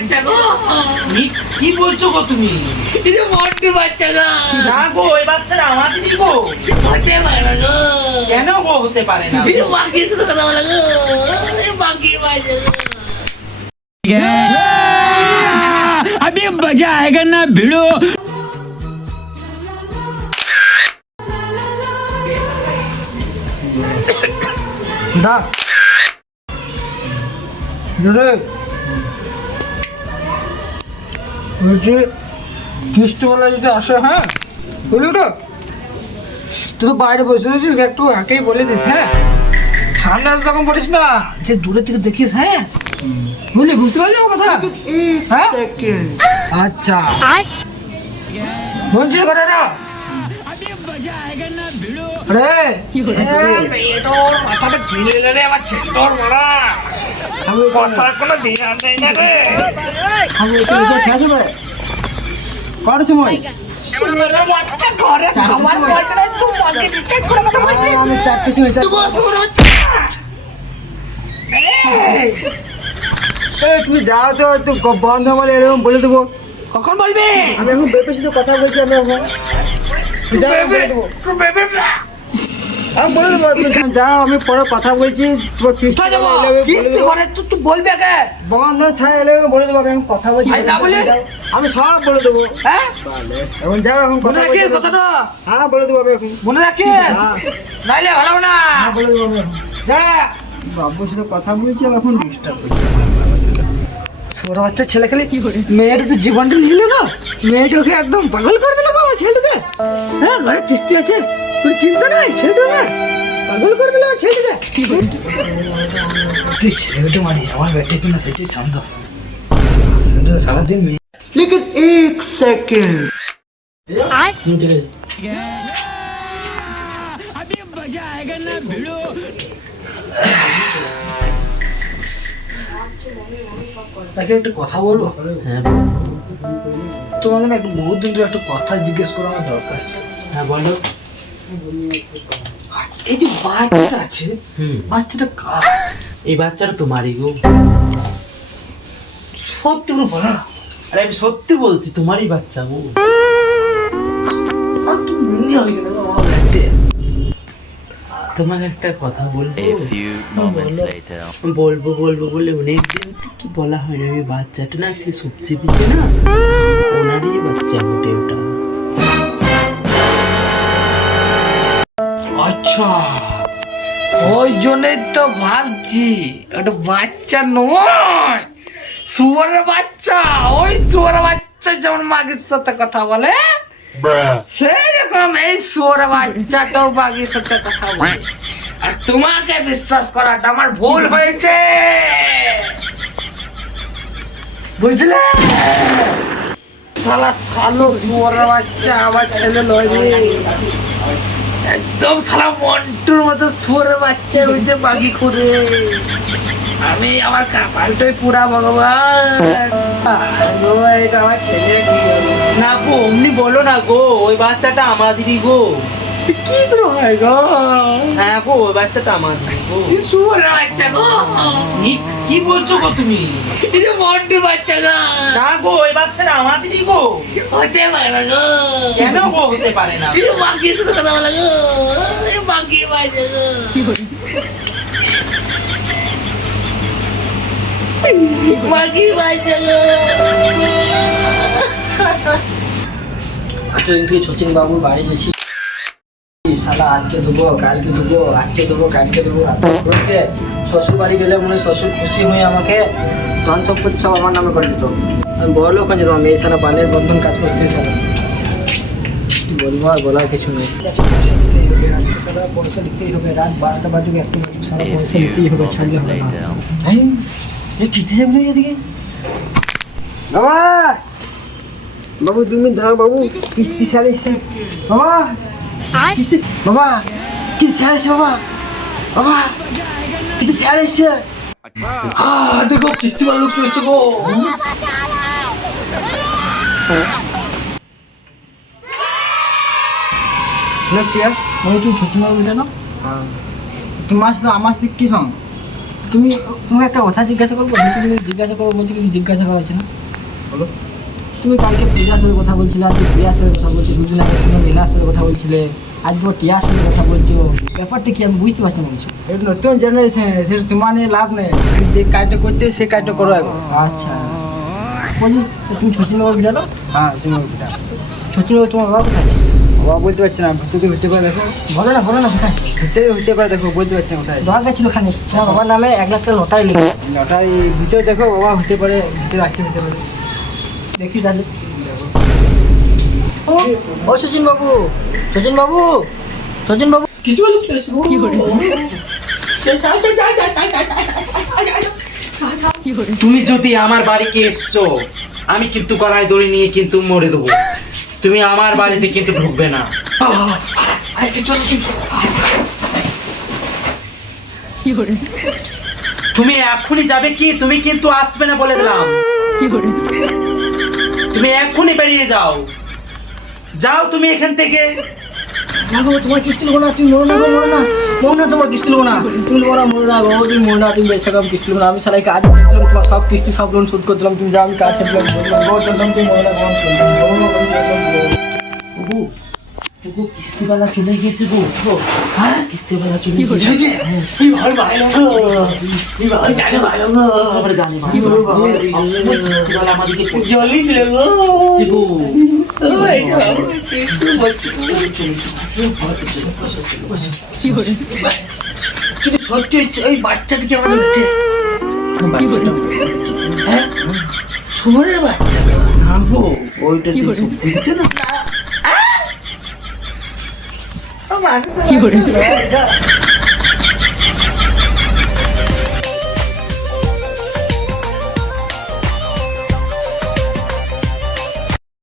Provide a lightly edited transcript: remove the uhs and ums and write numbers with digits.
বাচ্চা গো, কি বলছো গো তুমি? এই যে মন্টুর বাচ্চা গো। না গো, ওই বাচ্চাটা আমাদেরই গো। হতে পারে না গো। কেন গো হতে পারে না? এই যে বাকি শুধু কথা বলে গো, এই বাকি বাচ্চা গো। अभी मजा आएगा ना भिड़ो। দা রে বলছি কিস্তিওয়ালা যদি আসে, হ্যাঁ বুঝলি তো, তুই তো বাইরে বসে রয়েছিস, একটু একেই বলে দিস, হ্যাঁ সামনে আসতে তখন বলিস না, যে দূরে থেকে দেখিস, হ্যাঁ বুঝলি, বুঝতে পারলি আমার কথা? হ্যাঁ আচ্ছা বলছিস কথাটা রে, তোর মাথাটা ঢিলে গেলে রে আমার ছেলেটার মারা। আমি কথার কোনো ধ্যান নেই না রে। আমি একটু শেষ হবে কটার সময়? শুয়োরের বাচ্চা ঘরে খাবার পয়সা নাই, তুই বাকি রিচার্জ করে কথা বলছিস? আমি 4টের সময় তুই বড় শুয়োর বাচ্চা। তুমি যাও তো, একটু বন্ধ বলে এরকম বলে দেবো। কখন বলবি? আমি এখন বেপের সাথে কথা বলছি, আমি এখন যাও, আমি বলে দেবো, তুই ভেবে না। আমি বলে দেবো, তুমি যাও, আমি পরে কথা বলছি, তোমার কোথায় যাবো? কিস্তি ঘরে তুই বলবি আগে। বন্ধ ছায় এলে আমি বলে দেবো, আমি এখন কথা বলছি, ভাই, না বলিস? আমি সব বলে দেবো। হ্যাঁ? এখন যাও, এখন মনে কথা রাখিস বলছি। কথাটা। হ্যাঁ বলে দেবো আমি এখন, মনে রাখিস। হ্যাঁ নাইলে ভালো না। হ্যাঁ, বলে দেবো আমি এখন। যা। বাবুর সাথে কথা বলছি, আমি এখন ডিস্টার্ব করছি। ছোট বাচ্চা ছেলে খেলে কি করে? মেয়েটা তো জীবনটা নিল না, মেয়েটাকে একদম পাগল করে দিল গো আমার ছেলেটাকে। হ্যাঁ ঘরে কিস্তি আছে, তোর চিন্তা নাই, ছেলেটা আমার পাগল করে দিল আমার ছেলেটাকে। কি করে তুই ছেলে বেটে মারি, আমার বেটে কিনা সেটাই সন্দেহ। সন্দেহ সারাদিন মেয়ে। लेकिन एक सेकंड अभी मजा आएगा ना भिड़ो। তাকে একটা কথা বলবো? হ্যাঁ তোমাকে না একটু বহুত দিন ধরে একটা কথা জিজ্ঞেস করা আমার দরকার। হ্যাঁ বলো। এই যে বাচ্চাটা আছে, হুম, বাচ্চাটা কার? এই বাচ্চাটা তোমারই গো। সত্যি করে বলো না। আরে আমি সত্যি বলছি, তোমারই বাচ্চা গো। আমার তো মনে হয়েছে না আমার ব্যাটে। তোমাকে একটা কথা বলবো? বলবো বলবো বলে অনেকদিন কি বলা হয় না, ওই বাচ্চাটা না সে সবজি পিছে না, ওনারই বাচ্চা বটে ওটা। আচ্ছা, ওই জন্যই তো ভাবছি একটা বাচ্চা নয়, শুয়োরের বাচ্চা। ওই শুয়োরের বাচ্চা যেমন মাগির সাথে কথা বলে, সেরকম এই শুয়োরের বাচ্চাটাও মাগির সাথে কথা বলে। আর তোমাকে বিশ্বাস করাটা আমার ভুল হয়েছে, বুঝলে? শালা শালো শুয়োরের বাচ্চা আমার ছেলে নয় রে, একদম শালা মন্টুর মতো শুয়োরের বাচ্চা হইতে বাকি করে। আমি আমার কাপালটাই পুরা ভগবান। এটা আমার ছেলে না গো, অমনি বলো না গো, ওই বাচ্চাটা আমাদেরই গো। কি করে হয় গো? হ্যাঁ গো, ওই বাচ্চাটা আমাদেরই গো। শুয়োরের বাচ্চা গো, কি বলছো গো তুমি? এই যে মন্টুর বাচ্চা গো। না গো, ওই বাচ্চাটা আমাদেরই গো। হতে পারে না গো। কেন গো হতে পারে না? এই যে বাকি শুধু কথা বলে গো, এই বাকি বাচ্চা গো। বাকি বাচ্চা গো। সেদিন থেকে সচিন বাবুর বাড়ি গেছি, শালা আজকে দেবো কালকে দেবো, আজকে দেবো কালকে দেবো, করেছে। শ্বশুর বাড়ি গেলে মনে হয় শ্বশুর খুশি হয়ে আমাকে ধন সম্পত্তি সব আমার নামে করে দিত। আমি বড় লোক হয়ে যেতাম, এই সারা বালের বন্ধন কাজ করতে সারা। কি বলবো, আর বলার কিছু নেই। পয়সা দিতেই হবে, রাত 12টা বাজুক 1টা বাজুক, সারা পয়সা দিতেই হবে, ছাড়লে হবে না। কিতে যাবি তুই এদিকে? বাবা, বাবু 2 মিনিট ধরো বাবু, কিস্তি সারে এসছে বাবা। কিস্তি বাবা, কিস্তি সারে এসছে বাবা, বাবা কিস্তি সারে এসছে। দেখো কিস্তি মার লোক চলেছে গো। না কে? আমি কি ছোট মাল দিলে না? তোমার সাথে আমার সাথে কি সঙ্গ? তুমি তুমি একটা কথা জিজ্ঞাসা করবো, তুমি জিজ্ঞাসা করবো বলছি, কিন্তু জিজ্ঞাসা করা হচ্ছে না। বলো। তুমি কালকে পূজার সাথে কথা বলছিলে, আজকে প্রিয়ার সাথে কথা বলছো, দুদিন আগে তুমি রিনার সাথে কথা বলছিলে, আজকে টিয়ার সাথে কথা বলছো, ব্যাপারটা কি আমি বুঝতে পারছি না কিছু। এটা নতুন জেনারেশন, সেটা তোমার নিয়ে লাভ নেই। তুমি যে কাজটা করতে সেই কাজটা করো এখন। আচ্ছা বলি, তুমি শচীনবাবু বিড়ালো? হ্যাঁ তোমার পিতা শচীনবাবু তোমার বাবা কোথায় আছে? বাবা বলতে পারছি না, ভিতরে হতে পারে দেখো, বলো না কোথায় আছে? ভিতরে হতে পারে দেখো, বলতে পারছি না কোথায়। দরকার ছিল খানিক, তোমার বাবার নামে 1 লাখ টাকা লটারি লিখে ওটাই ভিতরে দেখো, বাবা হতে পারে, ভিতরে আছে হতে পারে। দেখি তাহলে। ও শচীনবাবু, শচীনবাবু, শচীনবাবু, কিছু কি করে তুমি যদি আমার বাড়িতে এসছো, আমি কিন্তু গলায় দড়ি নিয়ে কিন্তু মরে দেবো। তুমি আমার বাড়িতে কিন্তু ঢুকবে না। তুমি এক্ষুনি যাবে কি? তুমি কিন্তু আসবে না বলে দিলাম। তুমি এক্ষুনি বেরিয়ে যাও, যাও তুমি এখান থেকে। না গো, তোমার কিস্তি নেবো না, তুমি মরো না গো, মরো না, মরো না, তোমার কিস্তি নেবো না, তুমি নেবো না, মরো না গো, তুমি মরো না, তুমি বেশ থাকো, আমি কিস্তি নেবো না, আমি সারাই কাজ শিখলাম, তোমার সব কিস্তি সব লোন শোধ করে দিলাম, তুমি যাও, আমি কাজ শিখলাম, বললাম গো, চললাম, তুমি মরো না গো, আমি চললাম, মরো না, আমি চললাম গো। ওগো, ওগো, কিস্তিওয়ালা চলে গেছে গো। হ্যাঁ, কিস্তিওয়ালা চলে গেছে। এবার বাইরে গো, এবার জানে বাইরে গো, এবার জানে বাইরে গো। কিস্তিওয়ালা আমাদেরকে জলই দিলে গো গো। কিন্তু সত্যি ওই বাচ্চাটিকে আমাদের উঠে হ্যাঁ শুভরের বাচ্চা না গো, ওইটা যে সবজি দিচ্ছে না। কি করে